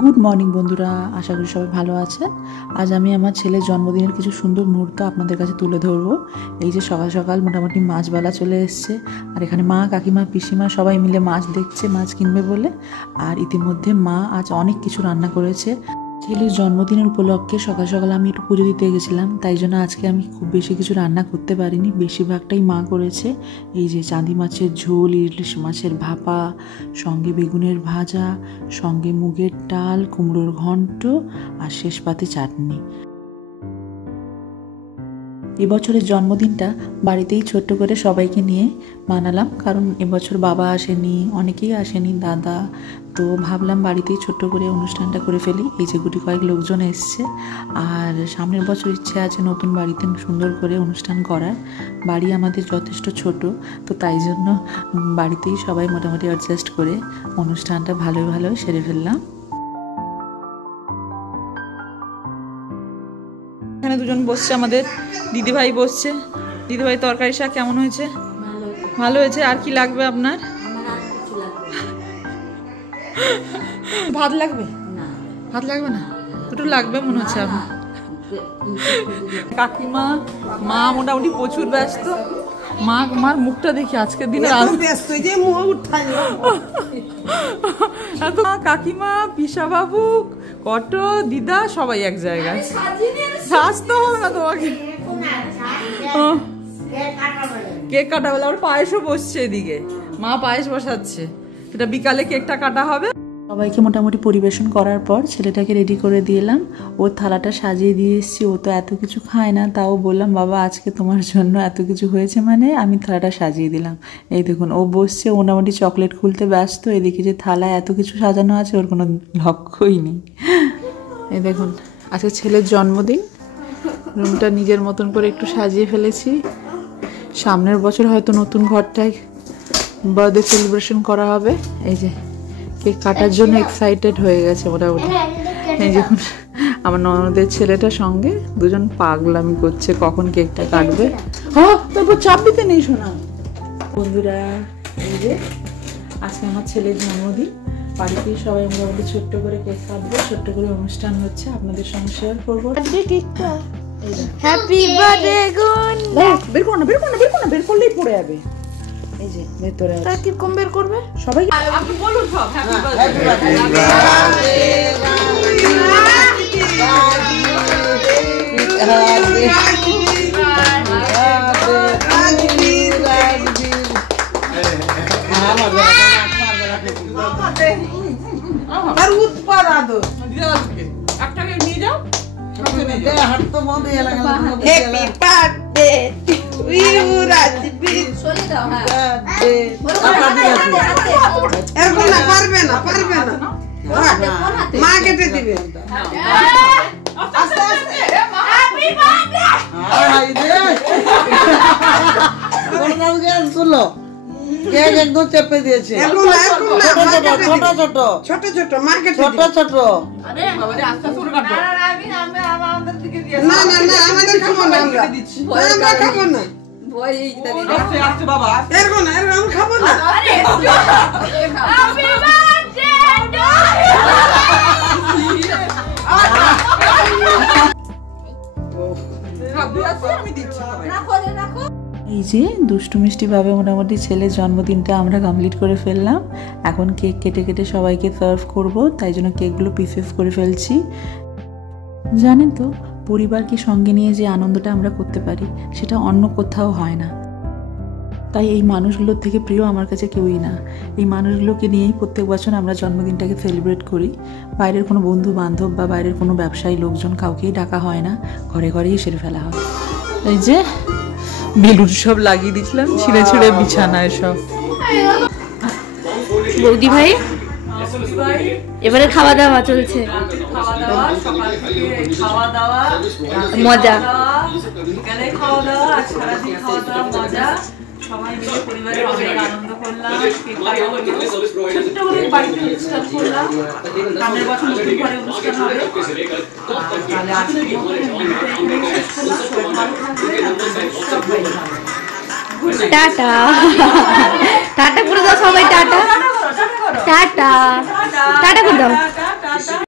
Good morning বন্ধুরা, আশা করি সবাই ভালো আছেন। আজ আমি আমার ছেলের জন্মদিনের কিছু সুন্দর মুহূর্ত আপনাদের কাছে তুলে ধরবো। এই যে সকাল সকাল মোটামুটি মাছবালা চলে এসছে, আর এখানে মা, কাকিমা, পিসিমা সবাই মিলে মাছ দেখছে, মাছ কিনবে বলে। আর ইতিমধ্যে মা আজ অনেক কিছু রান্না করেছে। ছেলের জন্মদিনের উপলক্ষে সকাল সকাল আমি একটু পুজো দিতে গেছিলাম, তাই জন্য আজকে আমি খুব বেশি কিছু রান্না করতে পারিনি, বেশিরভাগটাই মা করেছে। এই যে চাঁদি মাছের ঝোল, ইলিশ মাছের ভাপা, সঙ্গে বেগুনের ভাজা, সঙ্গে মুগের ডাল, কুমড়োর ঘন্ট আর শেষ পাতে চাটনি। এবছরের জন্মদিনটা বাড়িতেই ছোট্ট করে সবাইকে নিয়ে মানালাম, কারণ এবছর বাবা আসেনি, অনেকেই আসেনি, দাদা। তো ভাবলাম বাড়িতেই ছোট্ট করে অনুষ্ঠানটা করে ফেলি। এই যে গুটি কয়েক লোকজন এসছে, আর সামনের বছর ইচ্ছে আছে নতুন বাড়িতে সুন্দর করে অনুষ্ঠান করার। বাড়ি আমাদের যথেষ্ট ছোট, তো তাই জন্য বাড়িতেই সবাই মোটামুটি অ্যাডজাস্ট করে অনুষ্ঠানটা ভালোই ভালোই সেরে ফেললাম। এখানে দুজন বসছে, আমাদের দিদিভাই বসছে। দিদিভাই তরকারি শাক কেমন হয়েছে? ভালো হয়েছে। আর কি লাগবে আপনার? ভাত লাগবে? ভাত লাগবে না, দুটো লাগবে মনে হচ্ছে আপনার। কাকিমা, মা মোটামুটি প্রচুর ব্যস্ত। মার মুখটা দেখি আজকের দিনে কাকিমা, পিসা বাবু, কত দিদা সবাই এক জায়গায়। সাজতে হবে না তোমাকে, কেক কাটা বলে। আর পায়েসও বসছে এদিকে, মা পায়েস বসাচ্ছে, এটা বিকালে কেকটা কাটা হবে। সবাইকে মোটামুটি পরিবেশন করার পর ছেলেটাকে রেডি করে দিলাম। ওর থালাটা সাজিয়ে দিয়ে এসেছি। ও তো এত কিছু খায় না, তাও বললাম বাবা আজকে তোমার জন্য এত কিছু হয়েছে, মানে আমি থালাটা সাজিয়ে দিলাম। এই দেখুন ও বসছে, মোটামুটি চকলেট খুলতে ব্যস্ত। এদিকে যে থালায় এত কিছু সাজানো আছে ওর কোনো লক্ষ্যই নেই। এই দেখুন আজকে ছেলের জন্মদিন, রুমটা নিজের মতন করে একটু সাজিয়ে ফেলেছি। সামনের বছর হয়তো নতুন ঘরটায় বার্থডে সেলিব্রেশন করা হবে। এই যে কেক কাটার জন্য এক্সাইটেড হয়ে গেছে মোটামুটি। এই দেখুন আমার ননদের ছেলেটার সঙ্গে দুজন পাগলামি করছে কখন কেকটা কাটবে। তারপর চাপ দিতে নেই শোনা। বন্ধুরা এই যে আজকে আমার ছেলের জন্মদিন, বাড়িতেই সবাই মোটামুটি ছোট্ট করে কেক কাটবো, ছোট্ট করে অনুষ্ঠান হচ্ছে, আপনাদের সঙ্গে শেয়ার করবো। হ্যাপি বার্থডে গুন। বের করো না, বের করো না, বের করো না, বের করলেই পড়ে যাবে। এই যে ভেতরে আছে, কি কম বের করবে সবাই। আপনি বলুন সব হ্যাপি বার্থডে। আর উৎপাদা দো দিদাকে একটাকে নিয়ে যাও। হাত তো বন্ধ হয়ে গেল। Happy birthday to you Rajbir. চলে দাও। এরকম না, পারবে না, পারবে না। মা কেটে দিবে। আস্তে আস্তে হ্যাপি বার্থডে। হাই রে বললাম যে শুনো, কেক একদম চেপে দিয়েছে। ছোট ছোট ছোট ছোট মা কেটে ছোট ছোট। আরে বাবা রে আস্তে আস্তে কাটো। আমি আমাদের দিকে দিয়ে। না না না, আমাদের খাবো না, আমরা আমরা খাবো না। ভয় এইটা দিই। আস্তে আস্তে বাবা, এরকম না, এরকম আমি খাবো না। আরে হ্যাপি বার্থডে টু। এই যে দুষ্টু মিষ্টি ভাবে মোটামুটি ছেলের জন্মদিনটা আমরা কমপ্লিট করে ফেললাম। এখন কেক কেটে কেটে সবাইকে সার্ভ করব, তাই জন্য কেকগুলো পিসেস করে ফেলছি। জানেন তো পরিবারকে সঙ্গে নিয়ে যে আনন্দটা আমরা করতে পারি সেটা অন্য কোথাও হয় না। তাই এই মানুষগুলোর থেকে প্রিয় আমার কাছে কেউই না। এই মানুষগুলোকে নিয়েই প্রত্যেক বছর আমরা জন্মদিনটাকে সেলিব্রেট করি। বাইরের কোনো বন্ধু বান্ধব বা বাইরের কোনো ব্যবসায়ী লোকজন কাউকেই ডাকা হয় না, ঘরে ঘরেই সেরে ফেলা হয়। এই যে বেলুন সব লাগিয়ে দিয়েছিলাম, ছিঁড়ে ছিঁড়ে বিছানায় সব। বৌদি ভাই এবারে খাওয়া দাওয়া চলছে, মজা। সবাই মিলে পরিবারে অনেক আনন্দ করলাম, ছোট্ট করে বাড়িতে অনুষ্ঠান করলাম। সামনের বছর নতুন করে অনুষ্ঠান হবে। তাহলে আজকে শেষ করলাম। সবাই ভালো থাকবে। টাটা টাটা করে দাও সবাই, টাটা টাটা টাটা করে দাও।